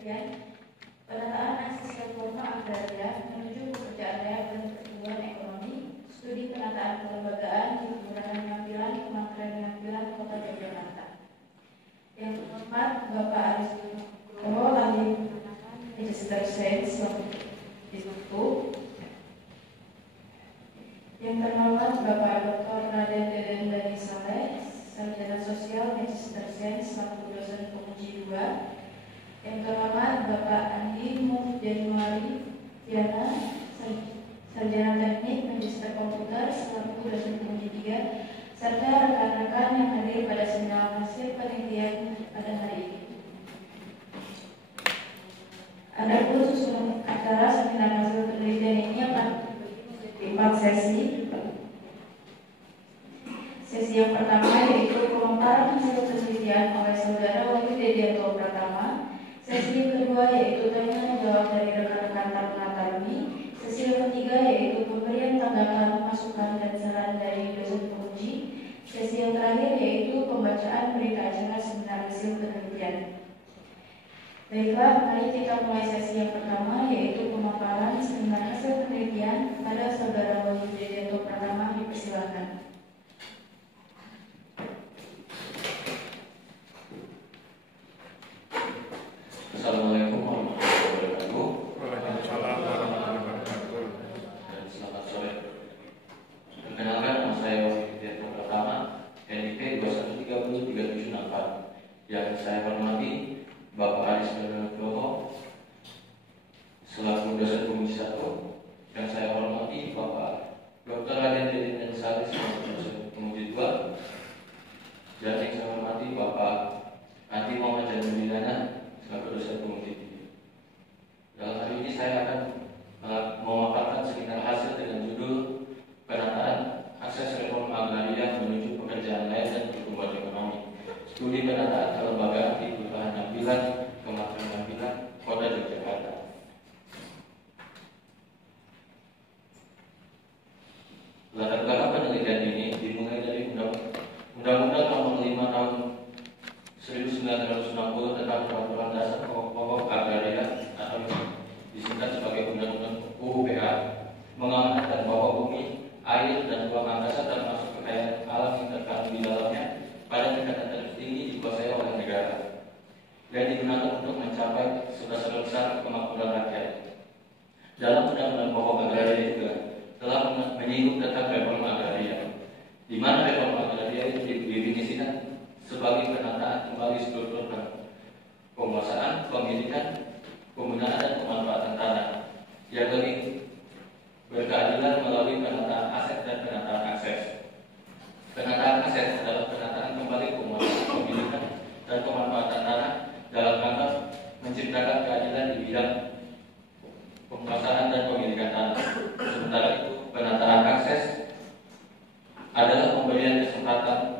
penelitian penataan akses reforma agraria menuju pekerjaan layak dan pertumbuhan ekonomi, studi penataan kelembagaan di Kelurahan Ngampilan, Kementerian Ngampilan, Kota Yogyakarta. Yang keempat, Bapak Aris Nugroho, ahli Magister Sains Institut. Yang terhormat Bapak Dr. Raden Deden Dani Saleh, Sarjana Sosial Magister Sains selaku dosen penguji 2. Yang terhormat Bapak Andi Muf Januari Tiana, Sarjana Teknik Magister Komputer selaku dosen penguji 3, serta rekan-rekan yang hadir pada seminar hasil penelitian pada hari ini. Ada khusus acara seminar hasil penelitian ini akan di 4 sesi. Sesi yang pertama yaitu pemaparan hasil penelitian oleh Saudara Wahyu Dedianto Pratama. Sesi yang kedua yaitu tanya jawab dari rekan-rekan Taruna Taruni. Sesi yang ketiga yaitu pemberian tanggapan, masukan dan saran dari dosen penguji. Sesi yang terakhir yaitu pembacaan berita acara seminar hasil penelitian. Baiklah, mari kita mulai sesi yang pertama yaitu pemaparan seminar hasil penelitian pada Saudara Wahyu Dedianto Pratama. Dipersilakan. Assalamualaikum warahmatullahi wabarakatuh. Waalaikumsalam warahmatullahi wabarakatuh. Dan selamat sore. Perkenalkan, nama saya Wahyu Dedianto Pratama, NIP 2130374. Yang saya hormati Bapak Aris Nugroho selaku dosen penguji 1. Yang saya hormati Bapak Dr. Raden Deden Dani Saleh selaku dosen penguji 2. Dan yang saya hormati Bapak Andi Muhammad Januari selaku dosen penguji 3. Dalam hari ini saya akan memaparkan seminar hasil dengan judul penataan akses reforma agraria menuju pekerjaan layak dan pertumbuhan ekonomi. Studi penataan kelembagaan di Kelurahan Ngampilan, Kementerian Ngampilan, Kota Yogyakarta. Latar belakang penelitian ini dimulai dari Undang-Undang Nomor 5 Tahun 1960 tentang Peraturan Dasar Pokok Agraria atau disingkat sebagai Undang-Undang UUPA, mengamanatkan bahwa bumi, air, dan ruang angkasa termasuk kekayaan alam yang terkandung di dalamnya pada tingkatan tertinggi dikuasai oleh negara dan digunakan untuk mencapai sebesar kemakmuran rakyat. Dalam Undang-Undang Pokok Agraria juga telah menyinggung tentang reforma agraria, di mana reforma agraria itu didefinisikan sebagai penataan kembali struktur penguasaan, pemilikan, penggunaan dan pemanfaatan tanah yang lebih berkeadilan melalui penataan aset dan penataan akses. Penataan aset adalah penataan kembali penguasaan, pemilikan, dan pemanfaatan tanah dalam rangka menciptakan keadilan di bidang penguasaan dan pemilikan tanah. Sementara itu, penataan akses adalah pemberian kesempatan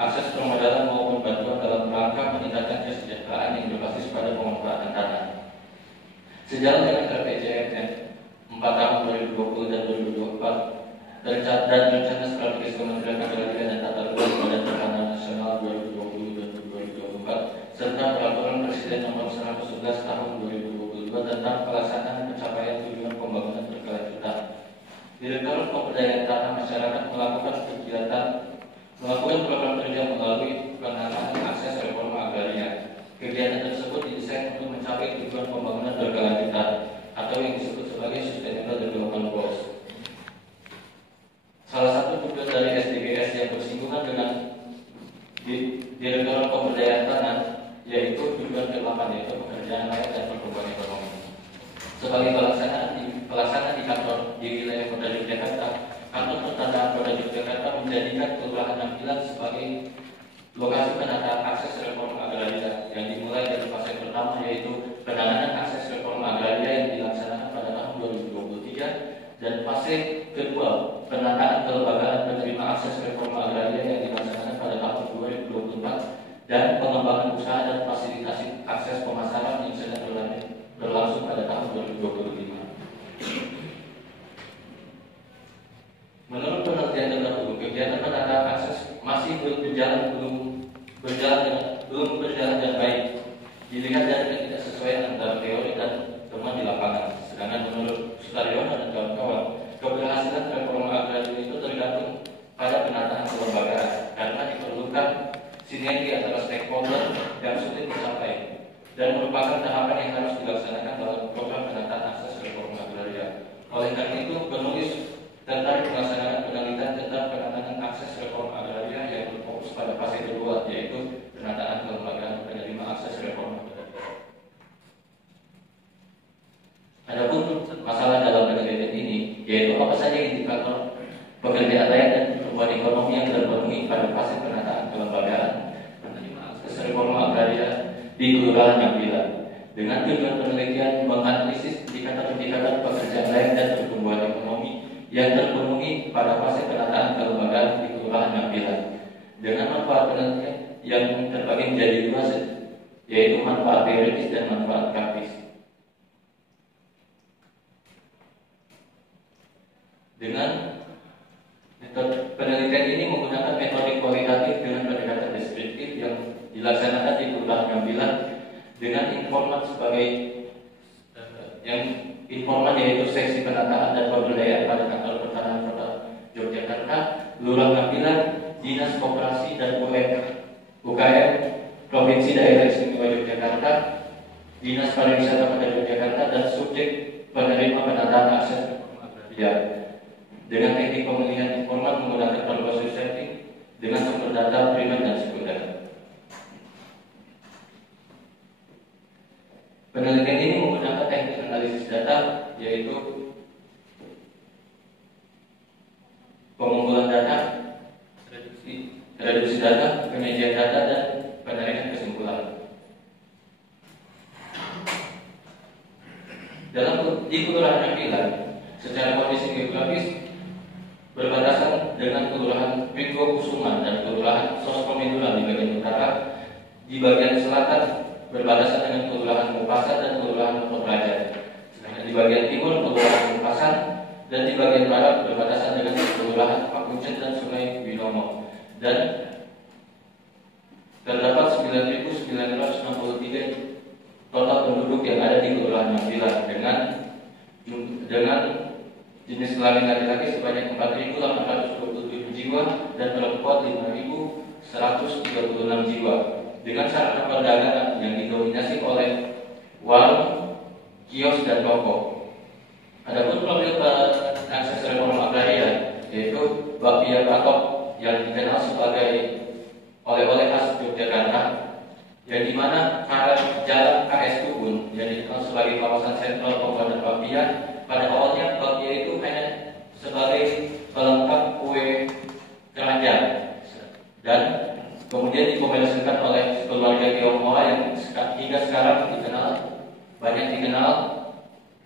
akses permodalan maupun bantuan dalam rangka meningkatkan kesejahteraan yang berbasis pada pemanfaatan tanah. Sejalan dengan RPJMN 4 tahun 2020 dan 2024 dan rencana strategis Kementerian Agraria dan Tata Ruang Badan Pertanahan Nasional 2020 dan 2024 serta Peraturan Presiden Nomor 111 Tahun 2022 tentang pelaksanaan pencapaian tujuan pembangunan berkelanjutan. Direktorat Pemberdayaan Tanah Masyarakat melakukan program kerja melalui penanganan akses reforma agraria. Kegiatan tersebut didesain untuk mencapai tujuan pembangunan berkelanjutan atau yang disebut sebagai Sustainable Development Goals. Salah satu tujuan dari SDGs yang bersinggungan dengan Direktorat Pemberdayaan Tanah yaitu tujuan ke-8 yaitu pekerjaan layak dan pertumbuhan ekonomi. Sebagai pelaksana di kantor di wilayah Kota Yogyakarta, Kantor Pertanahan Kota Yogyakarta menjadikan Kelurahan Ngampilan sebagai lokasi penataan akses reforma agraria yang dimulai dari fase pertama yaitu penanganan akses reforma agraria yang dilaksanakan pada tahun 2023 dan fase kedua penataan kelembagaan penerima akses reforma agraria yang dilaksanakan pada tahun 2024 dan pengembangan usaha dan fasilitasi akses pemasaran yang sedang berlangsung pada tahun 2025. Menurut penelitian terdahulu, kegiatan penataan akses masih belum berjalan dengan baik. Dilihat dari penulis tertarik melaksanakan penelitian tentang penataan akses reforma agraria yang berfokus pada fase kedua, yaitu penataan kelembagaan penerima akses reforma agraria. Adapun masalah dalam penelitian ini, yaitu apa saja indikator pekerjaan layak dan pertumbuhan ekonomi yang terpenuhi pada fase penataan kelembagaan penerima akses reforma agraria di Kelurahan Nyambila. Dengan tujuan penelitian menganalisis indikator-indikator pekerjaan layak dan pertumbuhan ekonomi yang terpenuhi pada fase penataan kelembagaan di Kelurahan Nyambila. Dengan manfaat penelitian yang terbagi menjadi dua, yaitu manfaat teoritis dan manfaat praktis. Dengan metode penelitian ini menggunakan metode kualitatif dengan pendekatan deskriptif yang dilaksanakan di Kelurahan Nyambila dengan informan sebagai yaitu seksi penataan dan pemberdayaan pada kantor pertanahan Kota Yogyakarta, Lurah Nyambila, Dinas Koperasi dan UKM Provinsi Daerah Istimewa Yogyakarta, Dinas Pariwisata Kota Yogyakarta, dan subjek penerima penataan akses reforma agraria. Dengan teknik pemilihan informan menggunakan probability setting dengan sumber data primer dan sekunder. Penelitian ini menggunakan teknik analisis data, yaitu pengumpulan data, reduksi data, penyajian data, dan penarikan kesimpulan. Di Kelurahan Nyambila, secara kondisi geografis berbatasan dengan Kelurahan Piko Kusuman dan Kelurahan Soskomindula di bagian utara, di bagian selatan berbatasan dengan Kelurahan Mupasan dan Kelurahan Topraja. Sedangkan di bagian timur Kelurahan Mupasan dan di bagian barat berbatasan dengan Kelurahan Pakuncen dan Sungai Binomo. Dan terdapat 9.963 total penduduk yang ada di Kelurahan Nyambila dengan jenis kelamin laki-laki sebanyak 4.827 jiwa dan perempuan 5.136 jiwa, dengan sarana perdagangan yang didominasi oleh warung, kios, dan toko. Adapun profil akses reforma agraria, yaitu bakpia patok yang dikenal sebagai oleh-oleh khas Yogyakarta, yang dimana jalan KS Tubun yang dikenal sebagai kawasan sentral pembuatan bakpia. Pada awalnya bakpia itu hanya sebagai pelengkap kue keranjang dan kemudian dikomersilkan oleh keluarga Tionghoa yang hingga sekarang banyak dikenal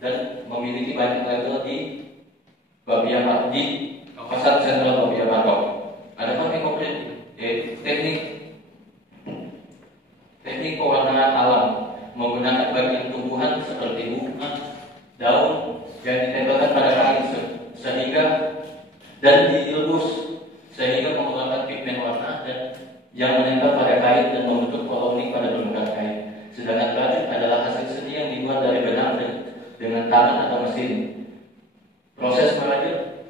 dan memiliki banyak label di bakpia di kawasan sentral bakpia patok. Ada kemudian teknik pewarnaan alam menggunakan bagian tumbuhan seperti bunga, daun yang ditempelkan pada kain dan dielus sehingga mengeluarkan pigmen warna dan yang menempel pada kain dan membentuk koloni pada permukaan kain. Sedangkan rajut adalah hasil seni yang dibuat dari benang dengan tangan atau mesin. Proses merajut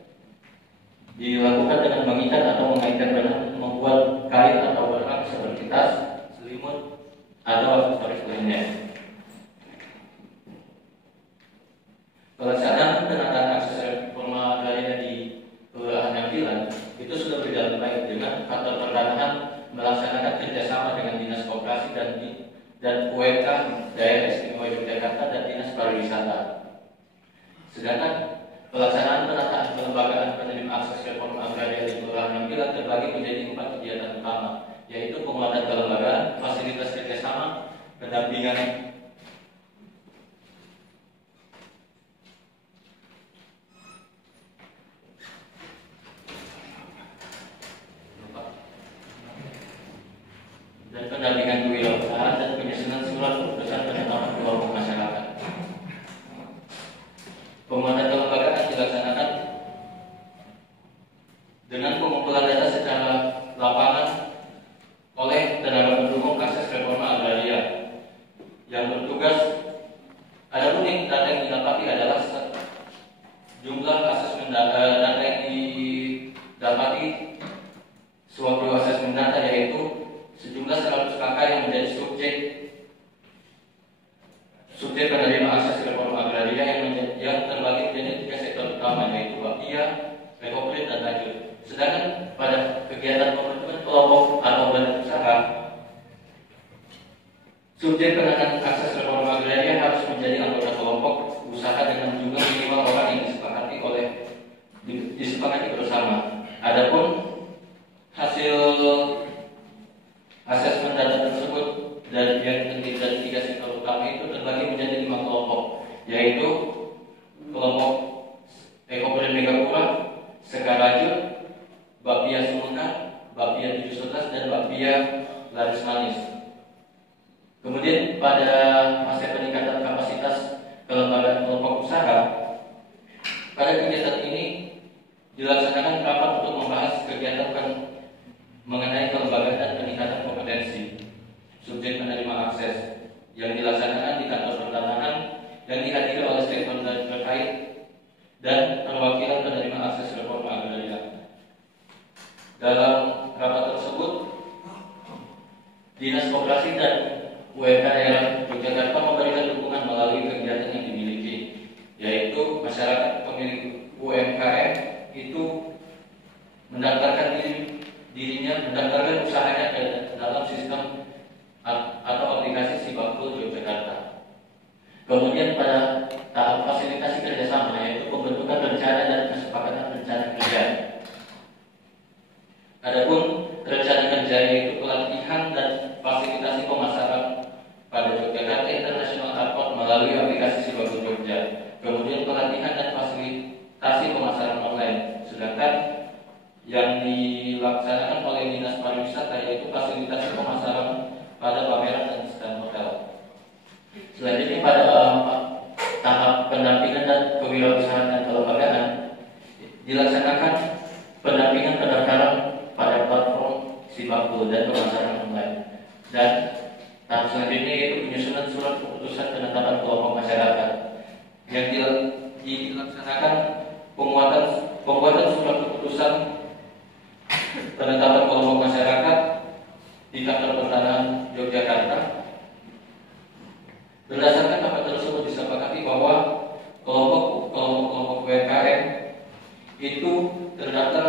dilakukan dengan mengikat atau mengaitkan benang untuk membuat kain atau barang seperti tas, selimut, atau aksesoris lainnya. Pelaksanaan penataan akses reforma agraria di Kelurahan Nyambila itu sudah berjalan baik dengan kantor pertanahan melaksanakan kerjasama dengan Dinas Koperasi dan UMK Daerah Istimewa Yogyakarta dan Dinas Pariwisata. Sedangkan pelaksanaan penataan kelembagaan penerima akses reforma agraria di Kelurahan Nyambila terbagi menjadi 4 kegiatan utama, yaitu penguatan kelembagaan, fasilitas kerjasama, pendampingan dan pendampingan kewirausahaan dan penyusunan surat keputusan penetapan kelompok masyarakat. Penguatan kelembagaan dilaksanakan dengan pengumpulan data secara lapangan oleh tenaga pendukung akses reforma agraria yang bertugas. Adapun yang data yang didapati adalah jumlah asesmen data yang didapati sewaktu asesmen data, yaitu sejumlah 100 KK yang menjadi subjek penerima akses reforma agraria yang terbagi menjadi 3 sektor utama, Sekarajut, bakpia Sumekar, bakpia 711 dan bakpia Laris Manis. Kemudian pada masa peningkatan kapasitas kelembagaan kelompok usaha, pada kegiatan ini dilaksanakan rapat untuk membahas kegiatan mengenai kelembagaan dan peningkatan kompetensi subjek penerima akses yang dilaksanakan di kantor pertanahan yang dihadiri oleh stakeholder terkait dan perwakilan penerima akses reforma agraria. Dalam rapat tersebut, Dinas Koperasi dan UMK daerah Yogyakarta memberikan dukungan melalui kegiatan yang dimiliki, yaitu masyarakat pemilik UMKM itu mendaftarkan mendaftarkan usahanya ke dalam sistem atau aplikasi Sibakul Yogyakarta. Kemudian pada tahap fasilitasi kerjasama, yaitu pembentukan rencana dan kesepakatan rencana kerja. Adapun rencana kerja yaitu pelatihan dan fasilitasi pemasaran pada Yogyakarta International Airport melalui aplikasi Sibakul Jogja. Kemudian pelatihan dan fasilitasi pemasaran online. Sedangkan yang dilaksanakan oleh Dinas Pariwisata yaitu fasilitasi pemasaran pada pameran dan stand hotel. Selanjutnya pada tahap pendampingan dan kewirausahaan dan kelembagaan dilaksanakan pendampingan pendaftaran pada platform Sibakul dan pemasaran online. Dan tahap selanjutnya yaitu penyusunan surat keputusan penetapan kelompok masyarakat yang dilaksanakan pembuatan surat keputusan penetapan kelompok masyarakat di kantor pertanahan Yogyakarta. Berdasarkan rapat tersebut disepakati bahwa kelompok UMKM itu terdaftar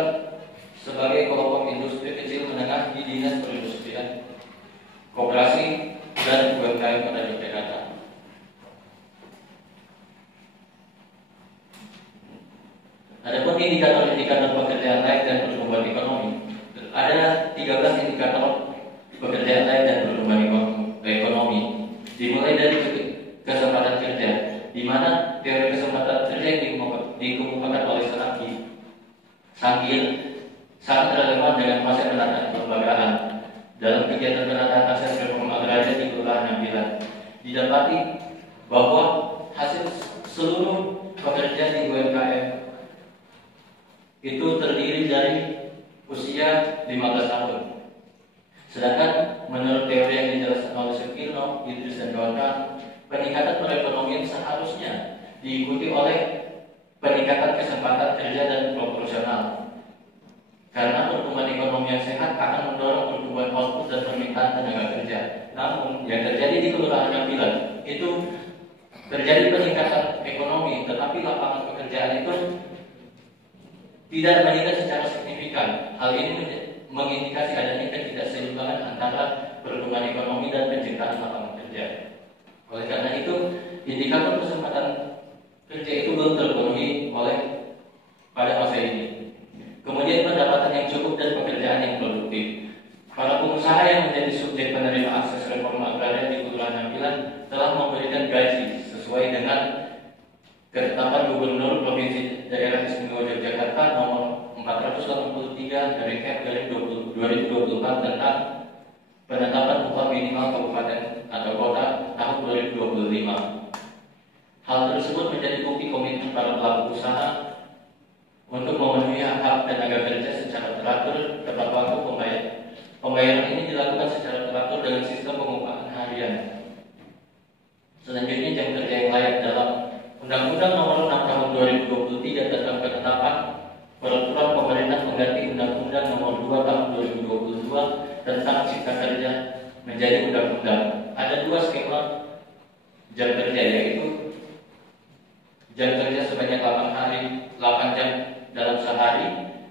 sebagai kelompok industri kecil menengah di Dinas Perindustrian, Koperasi dan UMKM pada Yogyakarta. Adapun indikator-indikator pekerjaan layak dan pertumbuhan ekonomi, ada 13 indikator pekerjaan layak dan pertumbuhan ekonomi. Dimulai dari kesempatan kerja, di mana teori kesempatan kerja yang dikemukakan oleh Sangkil sangat relevan dengan masa penataan kelembagaan dalam kegiatan penataan akses reforma agraria di Kelurahan Nampilan. Didapati bahwa hasil seluruh pekerja di UMKM itu terdiri dari usia 15 tahun. Sedangkan menurut teori yang dijelaskan oleh Sukirno, Idris dan kawan-kawan, peningkatan perekonomian seharusnya diikuti oleh peningkatan kesempatan kerja dan proporsional. Karena pertumbuhan ekonomi yang sehat akan mendorong pertumbuhan output dan permintaan tenaga kerja. Namun yang terjadi di Kelurahan Nampilan itu terjadi peningkatan ekonomi, tetapi lapangan pekerjaan itu tidak meningkat secara signifikan. Hal ini mengindikasi adanya ketidakseimbangan antara pertumbuhan ekonomi dan penciptaan lapangan kerja. Oleh karena itu, indikator kesempatan kerja itu belum terpenuhi oleh pada masa ini. Kemudian pendapatan yang cukup dan pekerjaan yang produktif. Para pengusaha yang menjadi subjek penerima akses reforma agraria di Kelurahan Nampilan telah memberikan gaji sesuai dengan ketetapan Gubernur Provinsi Daerah Istimewa Yogyakarta nomor 483 dari Kep dari 2024 tentang penetapan upah minimal kabupaten atau kota tahun 2025. Hal tersebut menjadi bukti komitmen para pelaku usaha untuk memenuhi hak tenaga kerja secara teratur, tepat waktu pembayaran ini dilakukan secara teratur dengan sistem pengupahan harian. Selanjutnya jam kerja yang layak dalam Undang-Undang Nomor 6 Tahun 2023 tentang penetapan peraturan pemerintah mengganti Undang-Undang Nomor 2 Tahun 2022 tentang Cipta Kerja menjadi undang-undang. Ada dua skema jam kerja, yaitu jam kerja sebanyak 8 jam dalam sehari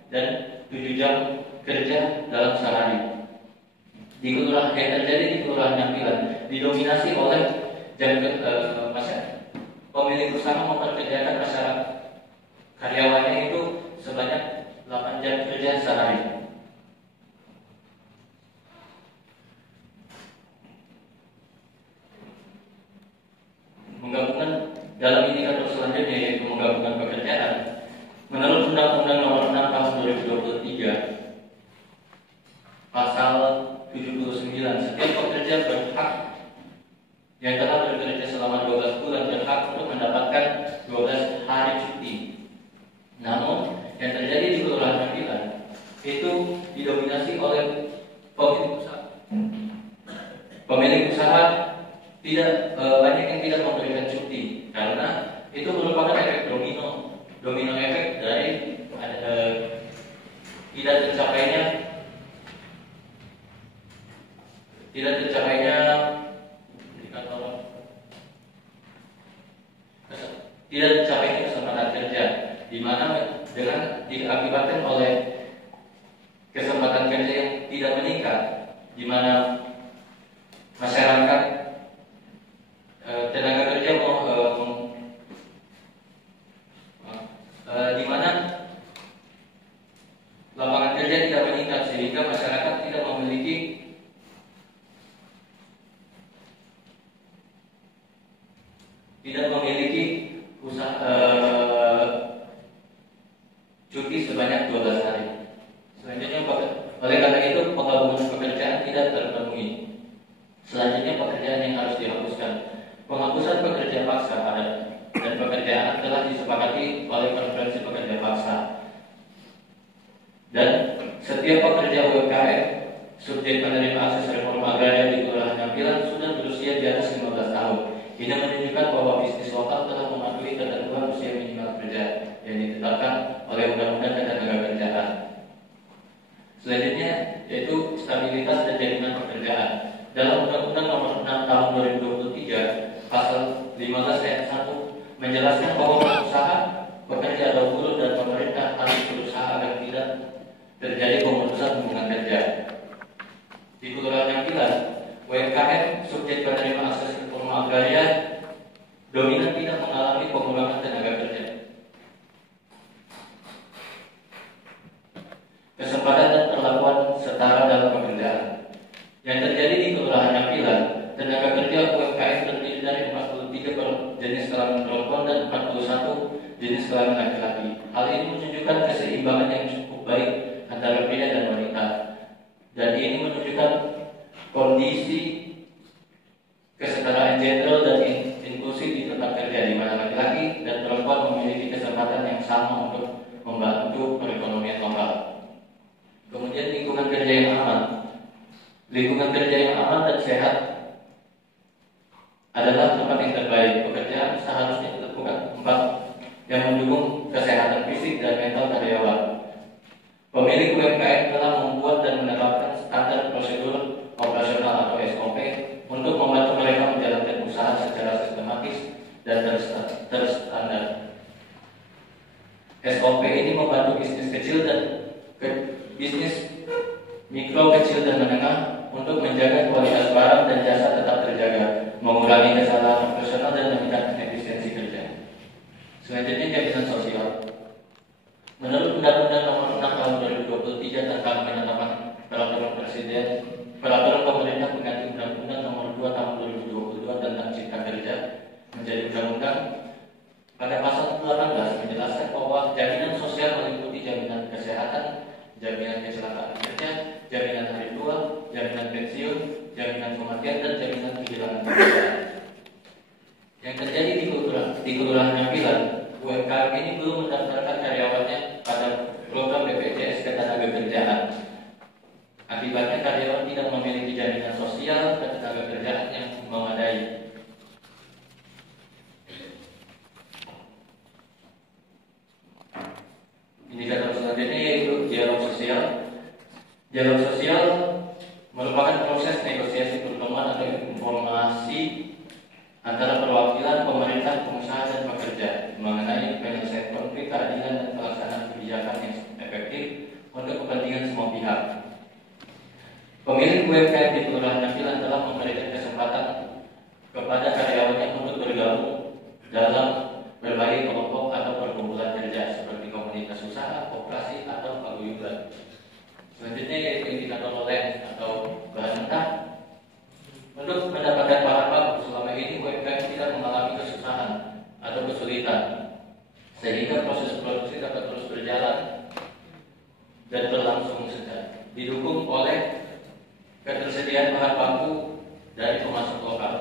dan 7 jam kerja dalam sehari. Di kelurahan yang terjadi di Kelurahan Nampilan didominasi oleh pemilik usaha memperkerjakan masyarakat karyawannya itu sebanyak 8 jam kerja sehari. Menggabungkan dalam indikator selanjutnya yaitu menggabungkan pekerjaan. Menurut Undang-Undang Nomor 6 Namun yang terjadi di Kelurahan Nampilan itu didominasi oleh pemilik usaha. Pemilik usaha tidak banyak yang tidak memberikan cuti karena itu merupakan efek domino efek dari tidak tercapainya kesempatan kerja, di mana dengan diakibatkan oleh kesempatan kerja yang tidak meningkat, di mana masyarakat tenaga kerja di mana lapangan kerja tidak meningkat sehingga masyarakat tidak memiliki cuti sebanyak 12 hari. Selanjutnya, oleh karena itu penggabungan pekerjaan tidak terpenuhi. Selanjutnya pekerjaan yang harus dihapuskan. Penghapusan pekerja paksa dan pekerjaan telah disepakati oleh konferensi pekerja paksa. Dan setiap pekerja UMKM subjek penerima akses reforma agraria di Kelurahan Nampilan sudah berusia di atas 15 tahun. Ini menunjukkan bahwa bisnis lokal telah mematuhi ketentuan usia minimal kerja yang ditetapkan oleh Undang-Undang Ketenagakerjaan. Selanjutnya yaitu stabilitas dan jaminan pekerjaan. Dalam Undang-Undang Nomor 6 Tahun 2023, Pasal 15 ayat 1 menjelaskan bahwa pengusaha, pekerja atau buruh dan pemerintah harus berusaha agar tidak terjadi pemutusan hubungan kerja. Di Kelurahan Nampilan, UMKM subjek penerima akses reforma agraria dominan tidak mengalami pengurangan tenaga kerja. Kesempatan dan perlakuan setara dalam pekerjaan. Yang terjadi di Kelurahan Nampilan, tenaga kerja UMKM terdiri dari 43 jenis kelamin perempuan dan 41 jenis kelamin laki-laki. Hal ini menunjukkan keseimbangan yang cukup baik antara pria dan wanita. Dan ini menunjukkan kondisi kesetaraan gender dan inklusif di tempat kerja, di mana laki-laki dan perempuan memiliki kesempatan yang sama untuk membantu perekonomian lokal. Kemudian lingkungan kerja yang aman. Lingkungan kerja yang aman dan sehat adalah tempat yang terbaik. Pekerjaan seharusnya dilakukan tempat yang mendukung kesehatan fisik dan mental karyawan. Pemilik UMKM telah membuat dan menerapkan standar prosedur operasional atau SOP untuk membantu mereka menjalankan usaha secara sistematis dan terstandar. SOP ini membantu bisnis kecil dan bisnis mikro, kecil dan menengah untuk menjaga kualitas barang dan jasa tetap terjaga, mengurangi kesalahan operasional dan meningkatkan efisiensi kerja. Selanjutnya jaminan sosial. Menurut Undang-Undang Nomor 6 Tahun 2023 tentang penetapan peraturan presiden, peraturan pemerintah pengganti Undang-Undang Nomor 2 Tahun 2022 tentang Cipta Kerja menjadi undang-undang, pada pasal 18 menjelaskan bahwa jaminan sosial meliputi jaminan kesehatan, jaminan kecelakaan kerja, jaminan hari tua, jaminan pensiun, jaminan kematian, dan jaminan kehilangan pekerjaan. Yang terjadi di Kelurahan Nampilan, UMKM ini belum mendaftarkan karyawannya pada program BPJS Ketenagakerjaan. Akibatnya karyawan tidak memiliki jaminan sosial ketenagakerjaan yang memadai. Indikator selanjutnya yaitu dialog sosial. Dialog sosial merupakan proses negosiasi pertemuan atau informasi antara perwakilan pemerintah, pengusaha, dan pekerja mengenai penyelesaian konflik, keadilan, dan pelaksanaan kebijakan yang efektif untuk kepentingan semua pihak. Pemilik UMKM di Kelurahan Nampilan telah memberikan kesempatan kepada karyawannya untuk bergabung dalam berbagai kelompok atau perkumpulan kerja seperti komunitas usaha, koperasi, atau paguyuban. Selanjutnya yaitu indikator LEM atau bahan mentah. Untuk mendapatkan bahan baku, selama ini UMKM tidak mengalami kesusahan atau kesulitan, sehingga proses produksi dapat terus berjalan dan berlangsung secara didukung oleh ketersediaan bahan baku dari pemasok lokal.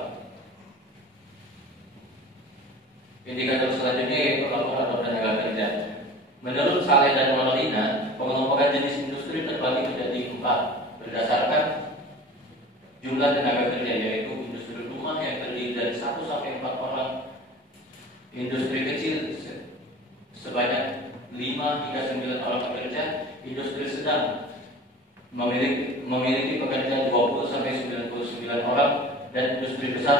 Indikator selanjutnya yaitu laporan tenaga kerja. Menurut Saleh dan Monolina, pengelompokan jenis industri terbagi menjadi 4 berdasarkan jumlah tenaga kerja, yaitu industri rumah yang terdiri dari 1 sampai 4 orang, industri kecil sebanyak 5 hingga 9 orang pekerja, industri sedang memiliki pekerja 20 sampai 99 orang, dan industri besar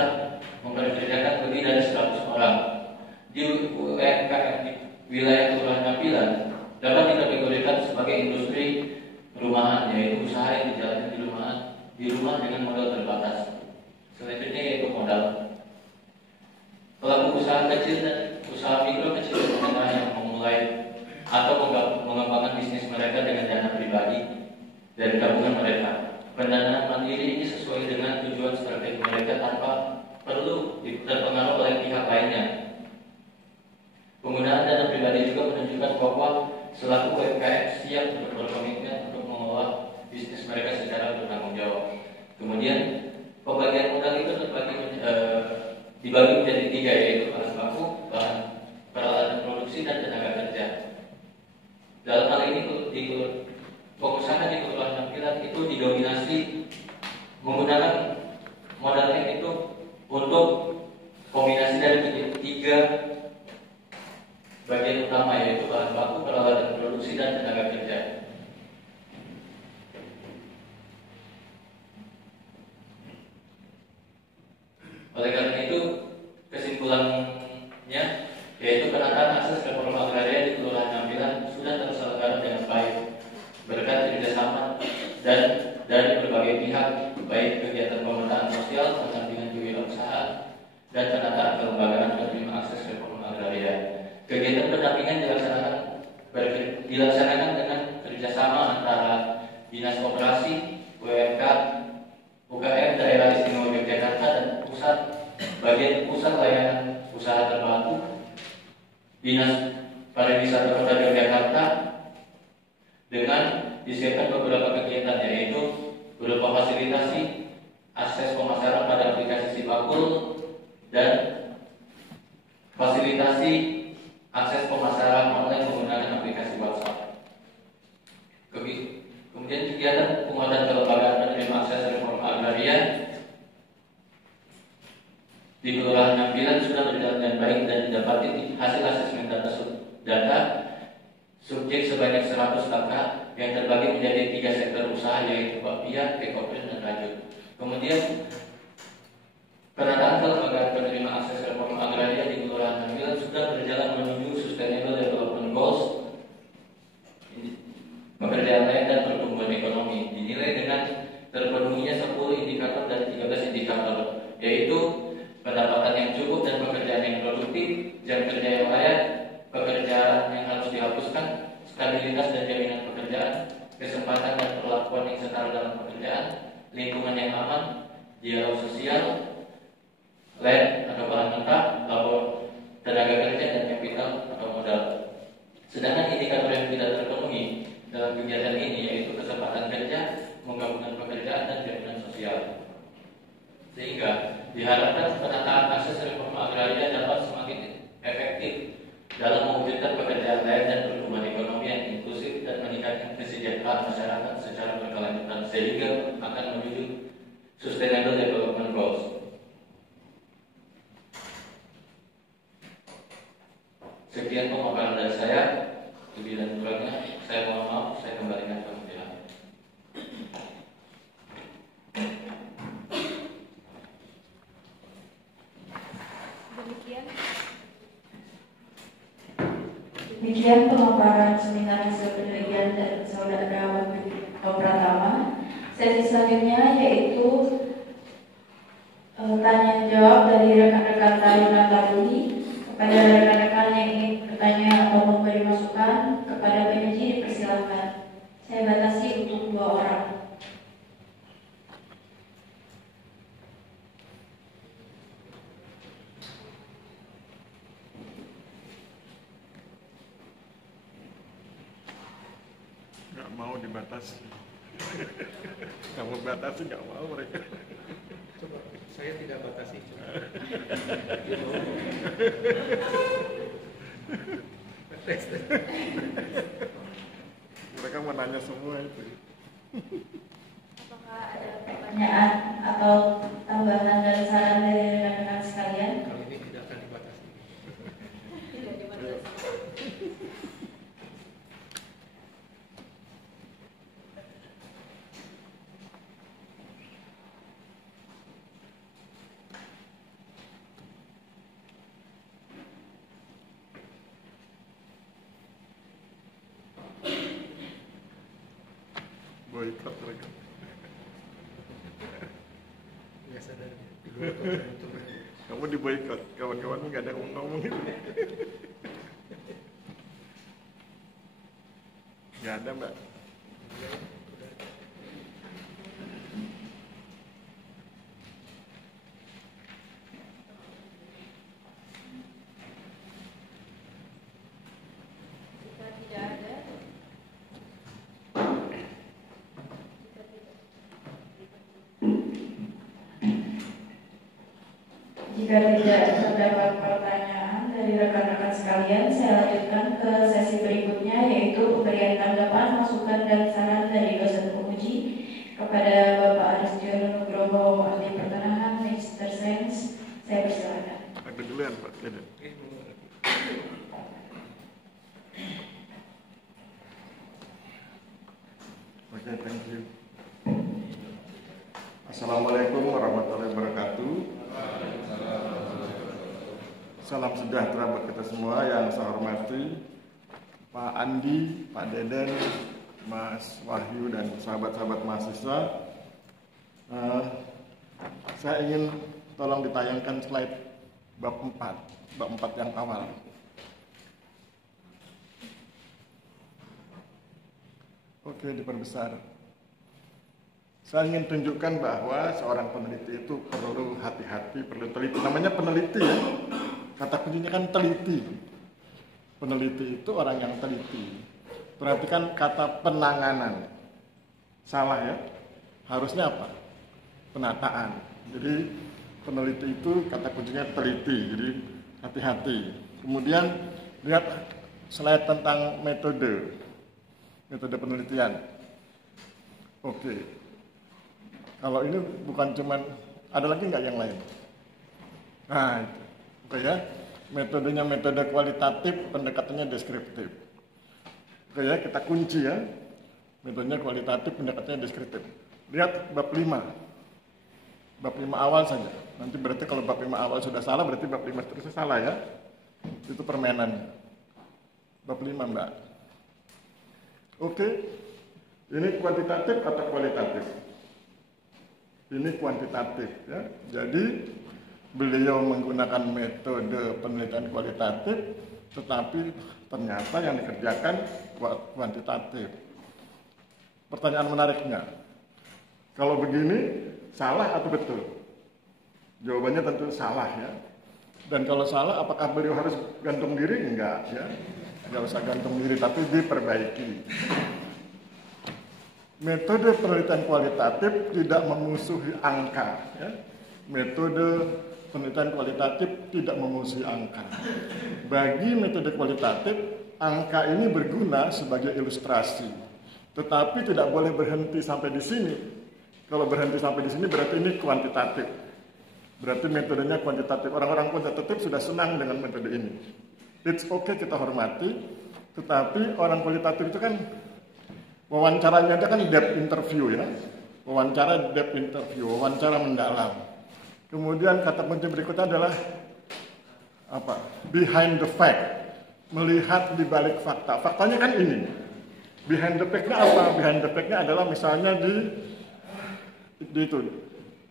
mempekerjakan lebih dari 100 orang. Di UMKM di wilayah Kelurahan Nampilan dapat dikategorikan sebagai industri rumahan, yaitu usaha yang dijalankan di rumah dengan modal terbatas. Selanjutnya yaitu modal. Pelaku usaha kecil dan usaha mikro kecil dan menengah yang memulai atau mengembangkan bisnis mereka dengan dana pribadi dari tabungan mereka. Pendanaan mandiri ini sesuai dengan tujuan strategi mereka tanpa perlu terpengaruh oleh pihak lainnya. Penggunaan dana pribadi juga menunjukkan bahwa selaku UMKM siap berkomitmen untuk mengelola bisnis mereka secara bertanggung jawab. Kemudian pembagian modal itu dibagi menjadi 3, yaitu bahan baku, bahan peralatan produksi, dan tenaga kerja. Dalam hal ini pengusaha di Kelurahan Nampilan itu didominasi menggunakan modalnya itu untuk kombinasi dari 3 bagian utama, yaitu bahan baku, peralatan produksi, dan tenaga kerja. Oleh karena itu, kesimpulannya yaitu penataan akses reforma agraria di Kelurahan Nampilan sudah terselenggara dengan baik berkat kerjasama dan dari berbagai pihak, baik kegiatan pemetaan sosial, pendampingan kewirausahaan, dan penataan kelembagaan penerima akses reforma agraria. Kegiatan pendampingan dilaksanakan dengan kerjasama antara Dinas Koperasi, UMK, UKM Daerah Istimewa Yogyakarta, dan bagian pusat layanan usaha terpadu Dinas Pariwisata Kota Yogyakarta, dengan disiapkan beberapa kegiatan, yaitu berupa fasilitasi akses pemasaran pada aplikasi Sibakul dan fasilitasi akses pemasaran online menggunakan aplikasi WhatsApp. Kemudian kegiatan penguatan kelembagaan penerima akses reforma agraria di Kelurahan Nampilan sudah berjalan dengan baik dan didapati hasil asesmen data subjek sebanyak 100 kakak yang terbagi menjadi 3 sektor usaha, yaitu bakpia, ekoprint, dan rajut. Kemudian penataan kelembagaan penerima akses reforma agraria di Kelurahan Nampilan sudah berjalan menuju Sustainable Development Goals, pekerjaan lain, dan pertumbuhan ekonomi, dinilai dengan terpenuhinya 10 indikator dan 13 indikator, yaitu pendapatan yang cukup dan pekerjaan yang produktif, jam kerja yang layak, pekerjaan yang harus dihapuskan, stabilitas dan jaminan pekerjaan, kesempatan dan perlakuan yang setara dalam pekerjaan, lingkungan yang aman, dialog sosial, lab atau bahan mentah, labor, tenaga kerja, dan kapital atau modal. Sedangkan indikator yang tidak terpenuhi dalam kegiatan ini yaitu kesempatan kerja, menggabungkan pekerjaan, dan jaminan sosial. Sehingga diharapkan penataan akses reforma agraria dapat semakin efektif dalam mewujudkan pekerjaan layak dan pertumbuhan ekonomi yang inklusif dan meningkatkan kesejahteraan masyarakat secara berkelanjutan, sehingga akan menuju Sustainable Development Goals. Sekian pemaparan dari saya. Lebih dan kurangnya saya mohon maaf, saya kembalikan ke pimpinan. Demikian pemaparan seminar hasil penelitian dan saudara Pratama. Sesi selanjutnya yaitu tanya jawab dari rekan-rekan Taruna Taruni. Kepada rekan-rekan yang ingin bertanya atau memberi masukan kepada penyaji dipersilakan. Saya batasi untuk 2 orang. Nggak mau dibatasi. Nggak mau batasi, nggak mau mereka. Coba, saya tidak batasi. Mereka mau nanya semua itu. Apakah ada pertanyaan atau tambahan dan saran dari rekan-rekan sekalian? Kali ini tidak akan dibatasi. Tidak dibatasi. Boykot mereka. Biasa dari di luar itu. Kamu di boykot, kawan-kawanmu nggak ada yang ngomong. Nggak ada, Mbak. Jika tidak ada, jika tidak terdapat pertanyaan dari rekan-rekan sekalian, saya lanjutkan ke sesi berikutnya, yaitu pemberian tanggapan, masukan, dan saran dari dosen penguji kepada Bapak Aristion Nugroho, ahli pertanahan, Magister Sains. Saya persilakan. Ada duluan, Pak. Ada. Oke, thank you. Assalamualaikum warahmatullahi wabarakatuh. Salam sejahtera buat kita semua yang saya hormati Pak Andi, Pak Deden, Mas Wahyu, dan sahabat-sahabat mahasiswa. Saya ingin tolong ditayangkan slide bab 4 yang awal. Oke, diperbesar. Saya ingin tunjukkan bahwa seorang peneliti itu perlu hati-hati, perlu teliti. Namanya peneliti ya. Kata kuncinya kan teliti. Peneliti itu orang yang teliti. Perhatikan kata penanganan. Salah ya. Harusnya apa? Penataan. Jadi peneliti itu kata kuncinya teliti. Jadi hati-hati. Kemudian lihat slide tentang metode penelitian. Oke. Kalau ini bukan cuman, ada lagi nggak yang lain? Nah, itu. Oke ya. Metodenya metode kualitatif, pendekatannya deskriptif. Oke ya, kita kunci ya. Metodenya kualitatif, pendekatannya deskriptif. Lihat bab 5. Bab 5 awal saja. Nanti berarti kalau bab 5 awal sudah salah, berarti bab 5 seterusnya salah ya. Itu permainannya. Bab 5, Mbak. Oke. Ini kuantitatif atau kualitatif? Ini kuantitatif ya. Jadi beliau menggunakan metode penelitian kualitatif, tetapi ternyata yang dikerjakan kuantitatif. Pertanyaan menariknya, kalau begini salah atau betul? Jawabannya tentu salah ya. Dan kalau salah, apakah beliau harus gantung diri? Enggak ya. Enggak usah gantung diri, tapi diperbaiki. Metode penelitian kualitatif tidak memusuhi angka ya. Metode penelitian kualitatif tidak memusuhi angka. Bagi metode kualitatif, angka ini berguna sebagai ilustrasi. Tetapi tidak boleh berhenti sampai di sini. Kalau berhenti sampai di sini berarti ini kuantitatif. Berarti metodenya kuantitatif. Orang-orang kuantitatif sudah senang dengan metode ini. It's okay, kita hormati. Tetapi orang kualitatif itu kan wawancaranya itu kan depth interview ya. Wawancara depth interview, wawancara mendalam. Kemudian kata kunci berikutnya adalah apa? Behind the fact. Melihat di balik fakta. Faktanya kan ini. Behind the fact-nya apa? Behind the fact-nya adalah misalnya di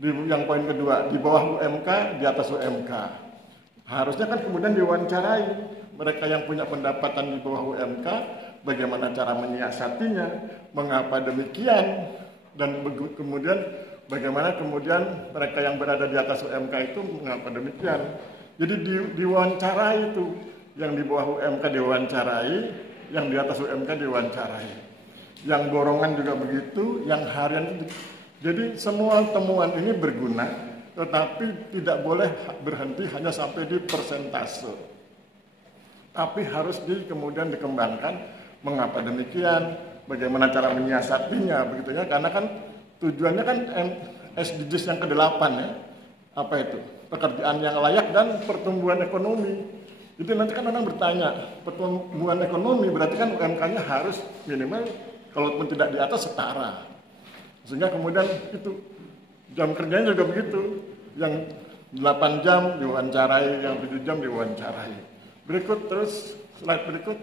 yang poin kedua, di bawah UMK, di atas UMK. Harusnya kan kemudian diwawancarai mereka yang punya pendapatan di bawah UMK, bagaimana cara menyiasatinya, mengapa demikian, dan kemudian bagaimana kemudian mereka yang berada di atas UMK itu mengapa demikian. Jadi diwawancarai itu, yang di bawah UMK diwawancarai, yang di atas UMK diwawancarai. Yang borongan juga begitu, yang harian itu. Jadi semua temuan ini berguna, tetapi tidak boleh berhenti hanya sampai di persentase. tapi harus kemudian dikembangkan. Mengapa demikian? Bagaimana cara menyiasatinya, begitu ya? Karena kan tujuannya kan SDGs yang ke-8 ya. Apa itu? Pekerjaan yang layak dan pertumbuhan ekonomi. Jadi nanti kan orang bertanya, pertumbuhan ekonomi berarti kan UMK-nya harus minimal, kalaupun tidak di atas, setara. Sehingga kemudian itu jam kerjanya juga begitu. Yang 8 jam diwawancarai, yang 7 jam diwawancarai. Berikut terus, slide berikut.